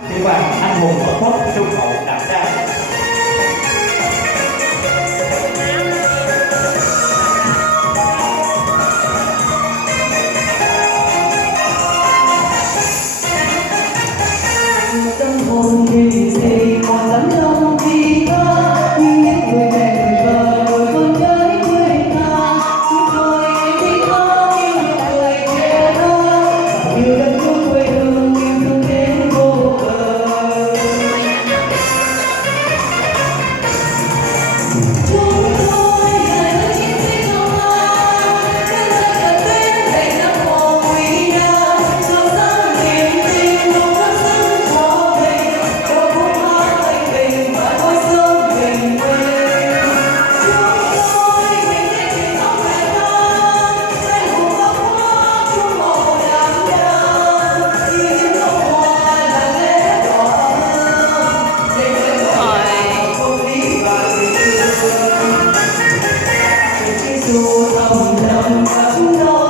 Tiểu vàng anh hùng bất khuất trung hậu đảm đang. Tâm hồn vì gì còn lắm lòng vì ta, như những người mẹ người vợ người con gái quê ta. Chúng tôi vì ta yêu những người trẻ thơ, yêu đất nước quê hương, yêu thương đến vô bờ. Chúng tôi là những chiến sĩ công an, chân thật gần bên thầy nam hồ quý nam, sâu sắc niềm tin không phát sinh cho mình, cho phút hát thanh bình và ngôi sớm bình minh. Chúng tôi mình sẽ chiến thắng vẻ vang, anh hùng bất khuất trung hậu đảm đang, như những bông hoa lặng lẽ đỏ hương, để người gọi không lý và tình thương. Dù thầm lặng đắm đau